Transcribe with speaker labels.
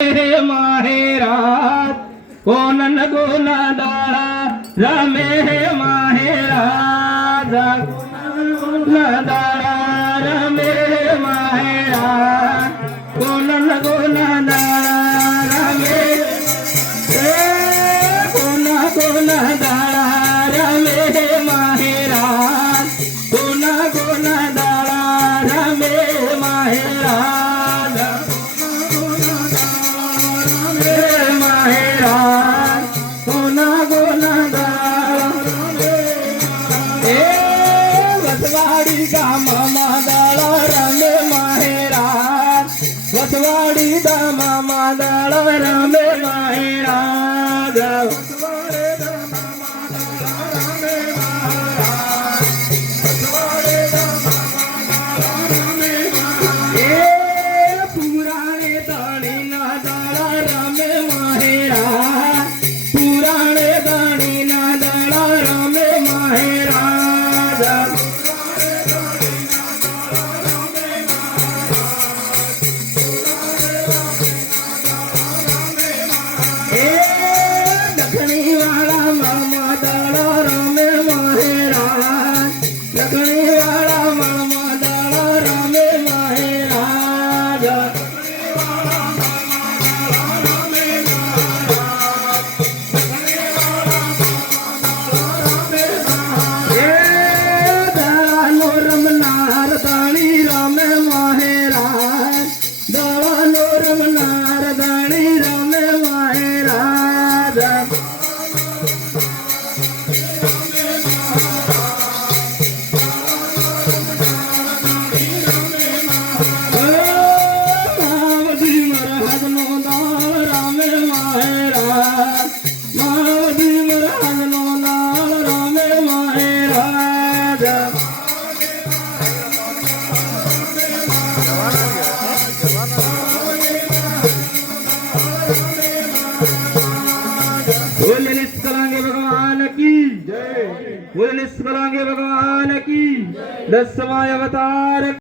Speaker 1: माहिरात गु न दारा रम न दारा रमे माहिरा कोन लॻो न दारा મારી ગામમાં દાળ રમે માહેરા વસવાડી ગામમાં દાળ રમે માહેરા જાવ શારદાણી રમે વાહે રાધા મારા હાથ નો
Speaker 2: बोले
Speaker 1: कलांगे भगवान की बोले कलांगे भगवान की दसवाय अवतार